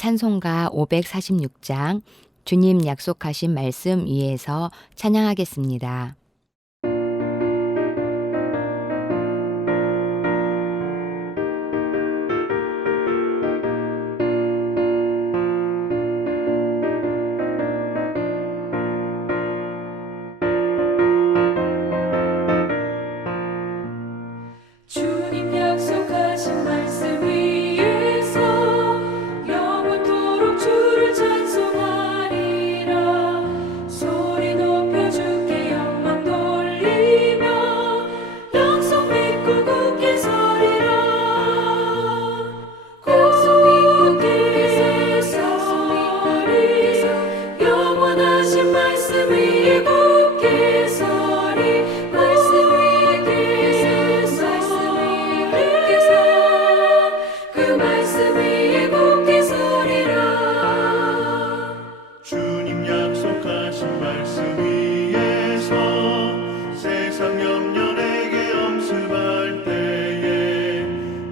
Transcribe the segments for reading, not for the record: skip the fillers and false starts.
찬송가 546장 주님 약속하신 말씀 위에서 찬양하겠습니다. 주님 약속하신 말씀 위에서 영원토록 주를 찬송하리라. 소리 높여 주께 영광 돌리며 약속 믿고 굳게 서리라. 굳게 서리 영원하신 말씀 위에 굳게 서리. 그 말씀 위에 굳게 서리라. 주님 약속하신 말씀 위에서 세상 염려 내게 엄습할 때에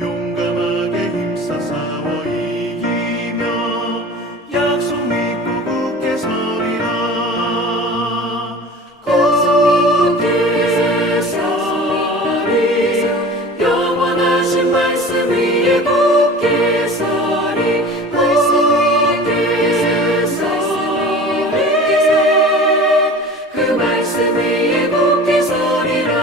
용감하게 힘써 싸워 이기며 약속 믿고 굳게 서리라. 굳게 서리 영원하신 말씀 위에 굳게 서리. 그 말씀 위에 굳게 서리라.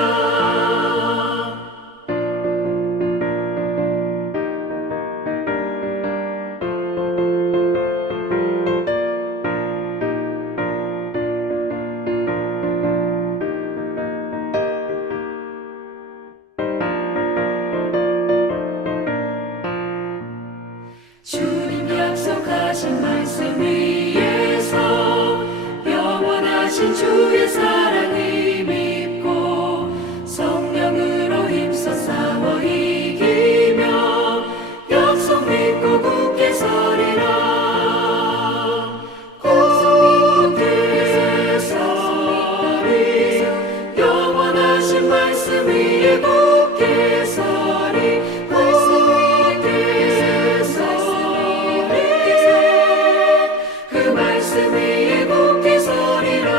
주님 약속하신 말씀 위에서 영원하신 주의 사랑을 믿고 성령으로 힘써 싸워 이기며 약속 믿고 굳게 서리라. 굳게 서리 영원하신 말씀 위에 굳게 서리. 그 말씀 위에 굳게 서리라.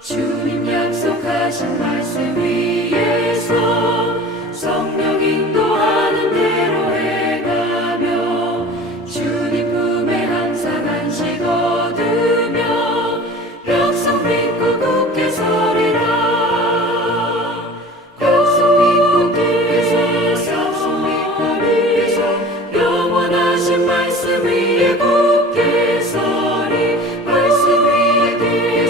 주님 약속하신 말씀 위에서 성령 인도하는 대로 행하며 주님 품에 항상 안식 얻으며 약속 믿고 굳게 서리라. 약속 믿고 굳게 서리 영원하신 말씀 위에 굳게 서리. 말씀 위에 굳게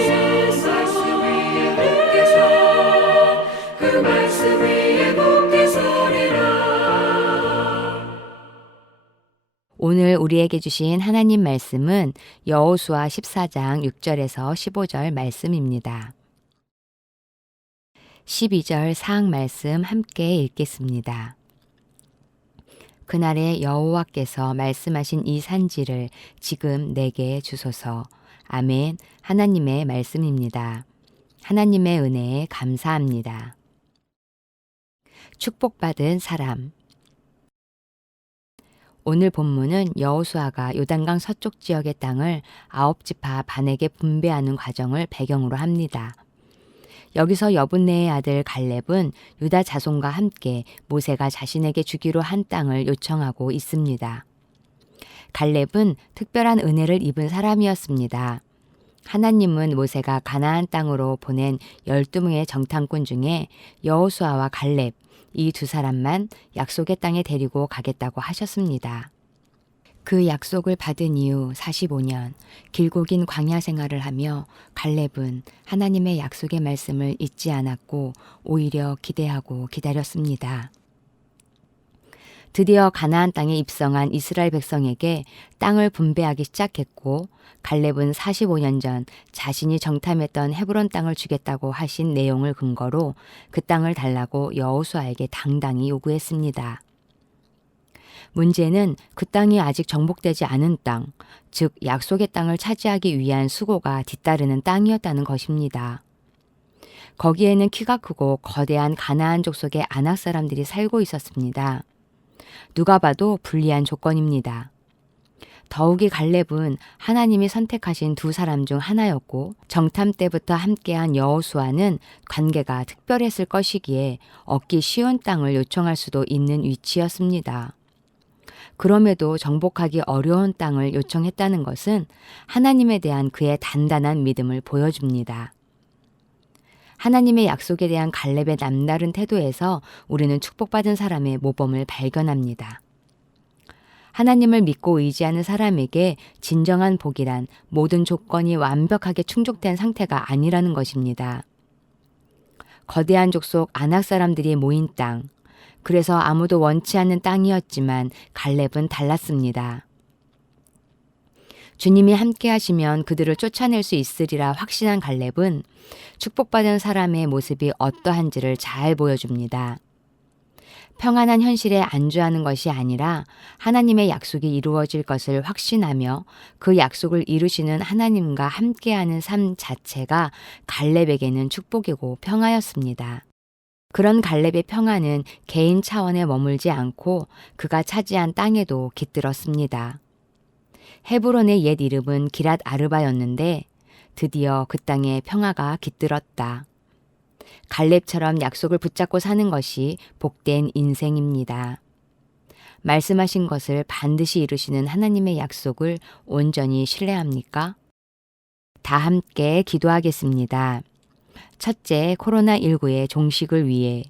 서. 그 말씀 위에 굳게 서리라. 오늘 우리에게 주신 하나님 말씀은 여호수아 14장 6절에서 15절 말씀입니다. 12절 사항 말씀 함께 읽겠습니다. 그날에 여호와께서 말씀하신 이 산지를 지금 내게 주소서. 아멘. 하나님의 말씀입니다. 하나님의 은혜에 감사합니다. 축복받은 사람. 오늘 본문은 여호수아가 요단강 서쪽 지역의 땅을 9지파 반에게 분배하는 과정을 배경으로 합니다. 여기서 여분네의 아들 갈렙은 유다 자손과 함께 모세가 자신에게 주기로 한 땅을 요청하고 있습니다. 갈렙은 특별한 은혜를 입은 사람이었습니다. 하나님은 모세가 가나안 땅으로 보낸 12명의 정탐꾼 중에 여호수아와 갈렙 이 두 사람만 약속의 땅에 데리고 가겠다고 하셨습니다. 그 약속을 받은 이후 45년 길고 긴 광야 생활을 하며 갈렙은 하나님의 약속의 말씀을 잊지 않았고 오히려 기대하고 기다렸습니다. 드디어 가나안 땅에 입성한 이스라엘 백성에게 땅을 분배하기 시작했고 갈렙은 45년 전 자신이 정탐했던 헤브론 땅을 주겠다고 하신 내용을 근거로 그 땅을 달라고 여호수아에게 당당히 요구했습니다. 문제는 그 땅이 아직 정복되지 않은 땅, 즉 약속의 땅을 차지하기 위한 수고가 뒤따르는 땅이었다는 것입니다. 거기에는 키가 크고 거대한 가나안 족속의 아낙 사람들이 살고 있었습니다. 누가 봐도 불리한 조건입니다. 더욱이 갈렙은 하나님이 선택하신 두 사람 중 하나였고 정탐 때부터 함께한 여호수아는 관계가 특별했을 것이기에 얻기 쉬운 땅을 요청할 수도 있는 위치였습니다. 그럼에도 정복하기 어려운 땅을 요청했다는 것은 하나님에 대한 그의 단단한 믿음을 보여줍니다. 하나님의 약속에 대한 갈렙의 남다른 태도에서 우리는 축복받은 사람의 모범을 발견합니다. 하나님을 믿고 의지하는 사람에게 진정한 복이란 모든 조건이 완벽하게 충족된 상태가 아니라는 것입니다. 거대한 족속 아낙 사람들이 모인 땅, 그래서 아무도 원치 않는 땅이었지만 갈렙은 달랐습니다. 주님이 함께 하시면 그들을 쫓아낼 수 있으리라 확신한 갈렙은 축복받은 사람의 모습이 어떠한지를 잘 보여줍니다. 평안한 현실에 안주하는 것이 아니라 하나님의 약속이 이루어질 것을 확신하며 그 약속을 이루시는 하나님과 함께하는 삶 자체가 갈렙에게는 축복이고 평화였습니다. 그런 갈렙의 평안은 개인 차원에 머물지 않고 그가 차지한 땅에도 깃들었습니다. 헤브론의 옛 이름은 기랏 아르바였는데 드디어 그 땅에 평화가 깃들었다. 갈렙처럼 약속을 붙잡고 사는 것이 복된 인생입니다. 말씀하신 것을 반드시 이루시는 하나님의 약속을 온전히 신뢰합니까? 다 함께 기도하겠습니다. 첫째, 코로나19의 종식을 위해.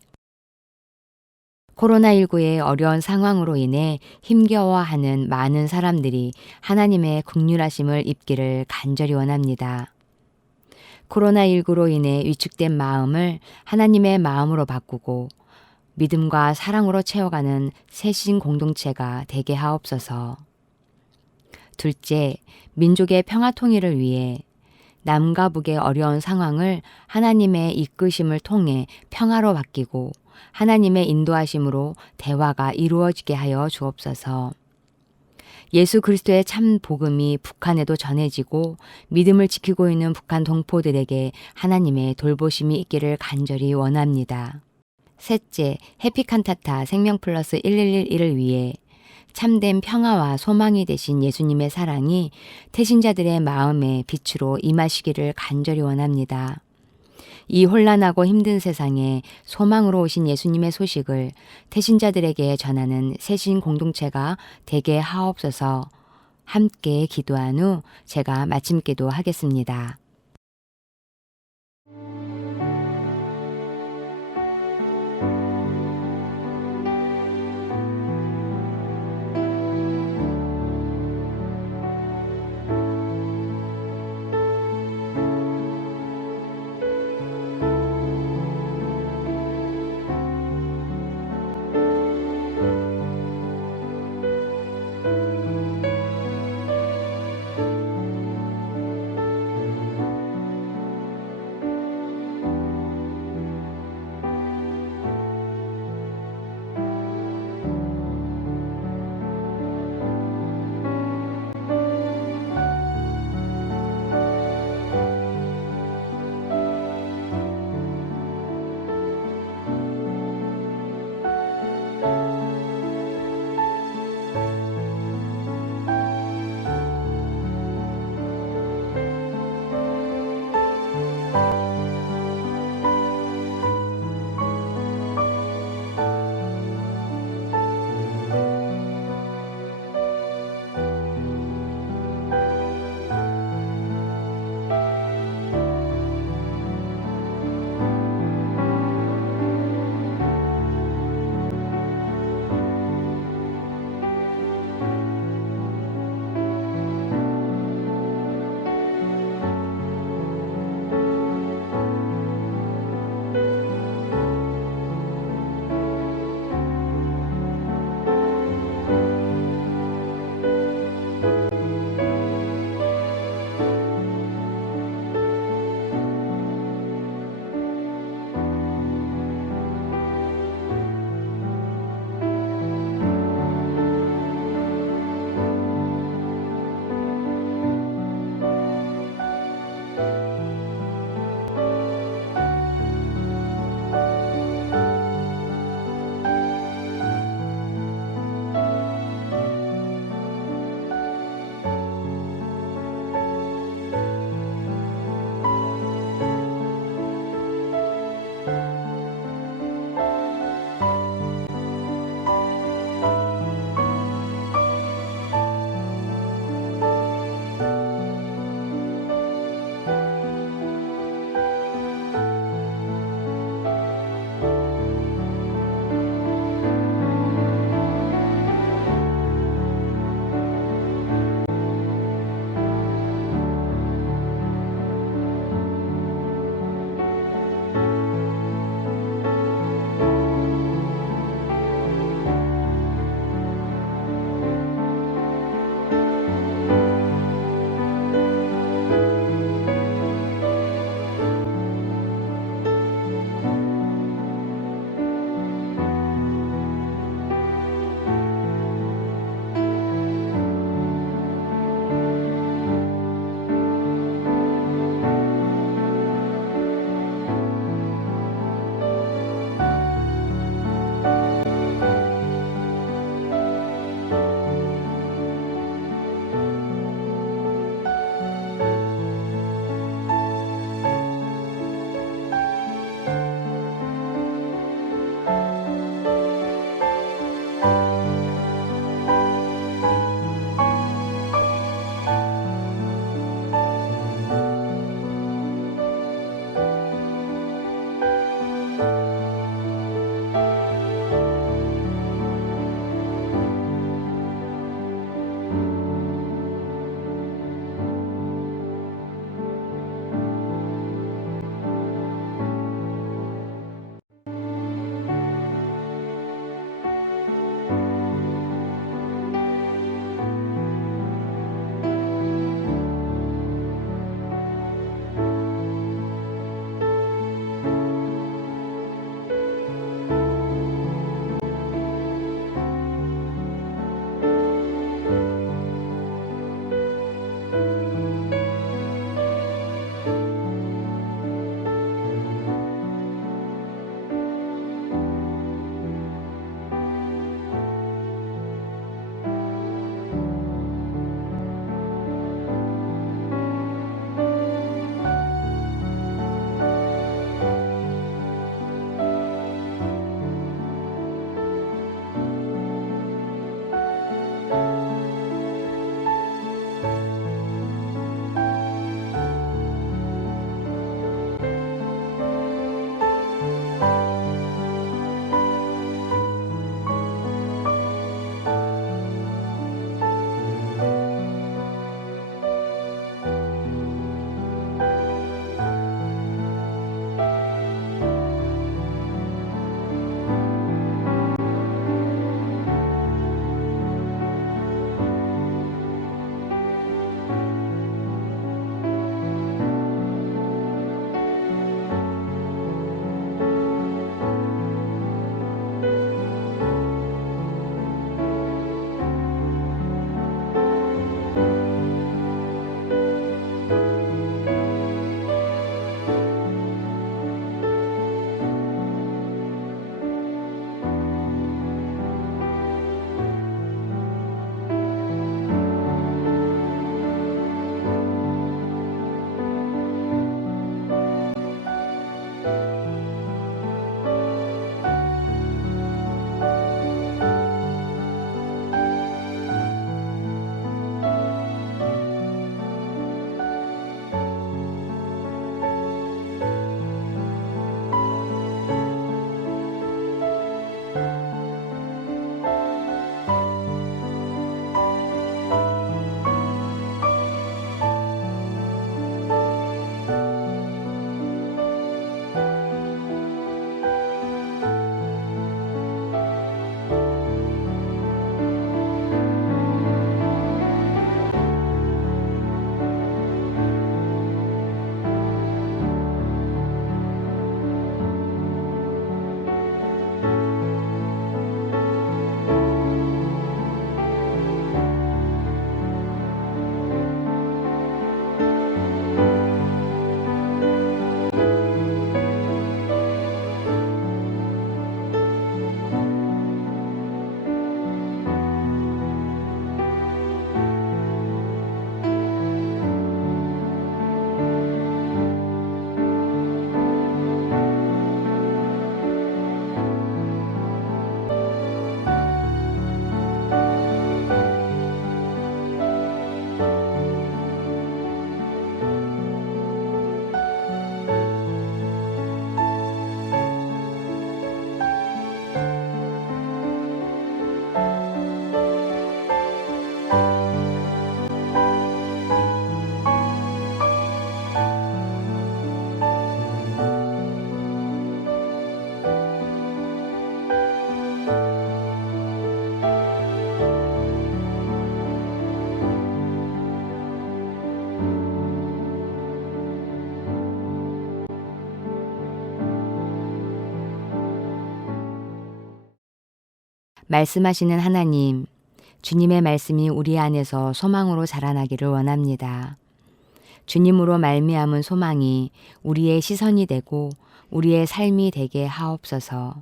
코로나19의 어려운 상황으로 인해 힘겨워하는 많은 사람들이 하나님의 긍휼하심을 입기를 간절히 원합니다. 코로나19로 인해 위축된 마음을 하나님의 마음으로 바꾸고 믿음과 사랑으로 채워가는 새신 공동체가 되게 하옵소서. 둘째, 민족의 평화 통일을 위해 남과 북의 어려운 상황을 하나님의 이끄심을 통해 평화로 바뀌고 하나님의 인도하심으로 대화가 이루어지게 하여 주옵소서. 예수 그리스도의 참 복음이 북한에도 전해지고 믿음을 지키고 있는 북한 동포들에게 하나님의 돌보심이 있기를 간절히 원합니다. 셋째, 해피칸타타 생명플러스 1111을 위해 참된 평화와 소망이 되신 예수님의 사랑이 태신자들의 마음의 빛으로 임하시기를 간절히 원합니다. 이 혼란하고 힘든 세상에 소망으로 오신 예수님의 소식을 태신자들에게 전하는 새신 공동체가 되게 하옵소서. 함께 기도한 후 제가 마침 기도하겠습니다. 말씀하시는 하나님, 주님의 말씀이 우리 안에서 소망으로 자라나기를 원합니다. 주님으로 말미암은 소망이 우리의 시선이 되고 우리의 삶이 되게 하옵소서.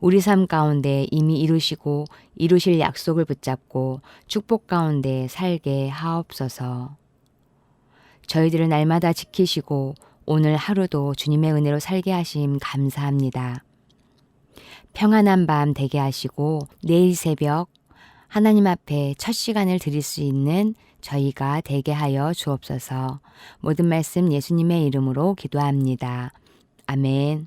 우리 삶 가운데 이미 이루시고 이루실 약속을 붙잡고 축복 가운데 살게 하옵소서. 저희들을 날마다 지키시고 오늘 하루도 주님의 은혜로 살게 하심 감사합니다. 평안한 밤 되게 하시고 내일 새벽 하나님 앞에 첫 시간을 드릴 수 있는 저희가 되게 하여 주옵소서. 모든 말씀 예수님의 이름으로 기도합니다. 아멘.